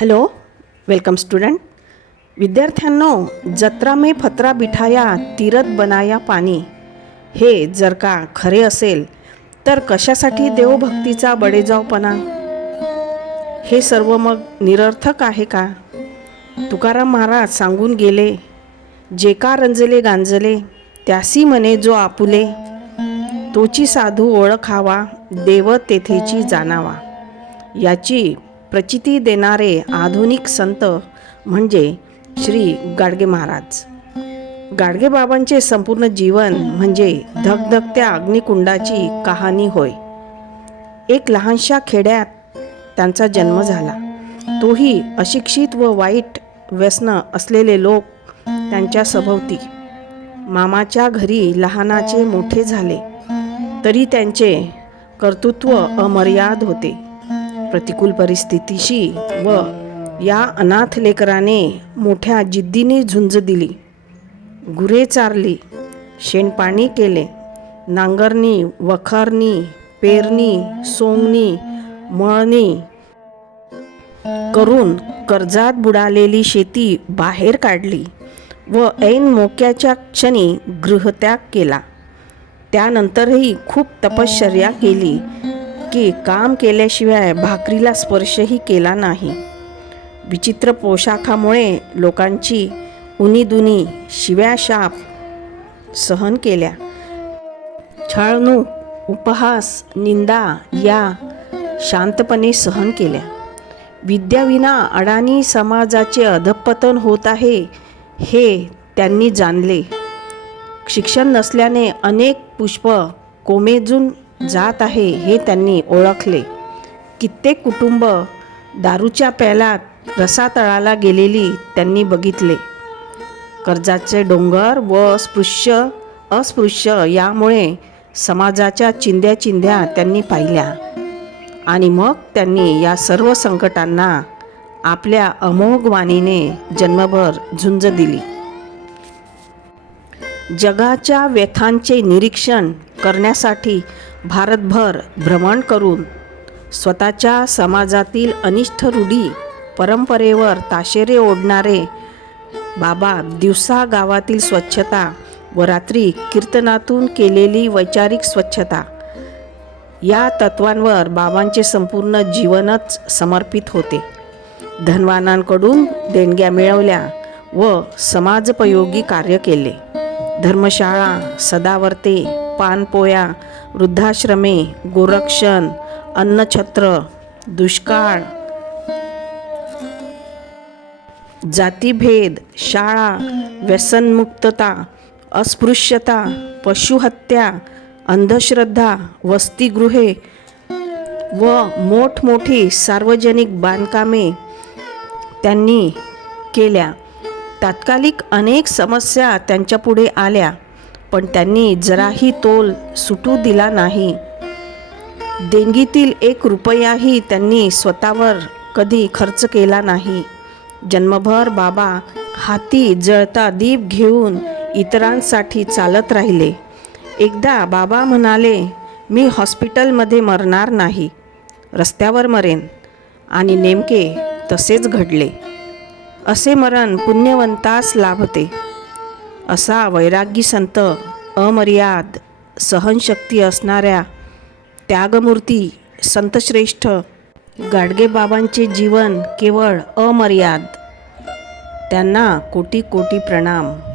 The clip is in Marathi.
Hello welcome student. विद्यार्थ्यांनो जत्रा में फत्रा बिठाया तीरथ बनाया पाणी. हे जर का खरे असेल तर कशासाठी देवभक्तीचा बडेजावपणा? हे सर्व मग निरर्थक आहे का? तुकाराम महाराज सांगून गेले जे का रंजले गांजले त्यासी म्हणे जो आपुले तोची साधू ओळखावा देव तेथेची जाणावा. याची प्रचिती देणारे आधुनिक संत म्हणजे श्री गाडगे महाराज. गाडगे बाबांचे संपूर्ण जीवन म्हणजे धगधगत्या अग्निकुंडाची कहाणी होय. एक लहानशा खेड्यात त्यांचा जन्म झाला. तोही अशिक्षित व वाईट व्यसन असलेले लोक त्यांच्या सभोवती. मामाच्या घरी लहानाचे मोठे झाले. तरी त्यांचे कर्तृत्व अमर्याद होते. प्रतिकूल परिस्थितीशी व या अनाथ लेकराने मोठ्या जिद्दीने झुंज दिली. गुरे चारली शेणपाणी केले नांगरणी वखरणी पेरणी सोंगणी मळणी करून कर्जात बुडालेली शेती बाहेर काढली व ऐन मोक्याच्या क्षणी गृहत्याग केला. त्यानंतरही खूप तपश्चर्या केली. की काम केल्याशिवाय भाकरीला स्पर्शही केला नाही. विचित्र पोशाखामुळे लोकांची उनीदुनी शिव्या शाप सहन केल्या. छळणूक उपहास निंदा या शांतपणे सहन केल्या. विद्याविना अडाणी समाजाचे अधपतन होत आहे हे त्यांनी जाणले. शिक्षण नसल्याने अनेक पुष्प कोमेजून जात आहे हे त्यांनी ओळखले. कित्येक कुटुंब दारूच्या प्यालात रसातळाला गेलेली त्यांनी बघितले. कर्जाचे डोंगर व अस्पृश्य अस्पृश्य यामुळे समाजाच्या चिंध्या चिंध्या त्यांनी पाहिल्या. आणि मग त्यांनी या सर्व संकटांना आपल्या अमोघ वाणीने जन्मभर झुंज दिली. जगाच्या व्यथांचे निरीक्षण करण्यासाठी भारतभर भ्रमण करून स्वतःच्या समाजातील अनिष्ट रूढी परंपरेवर ताशेरे ओढणारे बाबा दिवसा गावातील स्वच्छता व रात्री कीर्तनातून केलेली वैचारिक स्वच्छता या तत्वांवर बाबांचे संपूर्ण जीवनच समर्पित होते. धनवानांकडून देणग्या मिळवल्या व समाजोपयोगी कार्य केले. धर्मशाळा सदावर्ते पानपोया वृद्धाश्रमे गोरक्षण अन्नछत्र दुष्काळ. जातीभेद शाळा व्यसनमुक्तता अस्पृश्यता पशुहत्या अंधश्रद्धा वसतिगृहे व मोठमोठी सार्वजनिक बांधकामे त्यांनी केल्या. तात्कालिक अनेक समस्या त्यांच्यापुढे आल्या. पण त्यांनी जराही तोल सुटू दिला नाही. देणगीतील एक रुपयाही त्यांनी स्वतःवर कधी खर्च केला नाही. जन्मभर बाबा हाती जळता दीप घेऊन इतरांसाठी चालत राहिले. एकदा बाबा म्हणाले मी हॉस्पिटलमध्ये मरणार नाही. रस्त्यावर मरेन. आणि नेमके तसेच घडले. असे मरण पुण्यवंतास लाभते. असा वैरागी संत अमर्याद सहनशक्ती असणाऱ्या त्यागमूर्ती संतश्रेष्ठ गाडगेबाबांचे जीवन केवळ अमर्याद. त्यांना कोटी कोटी प्रणाम.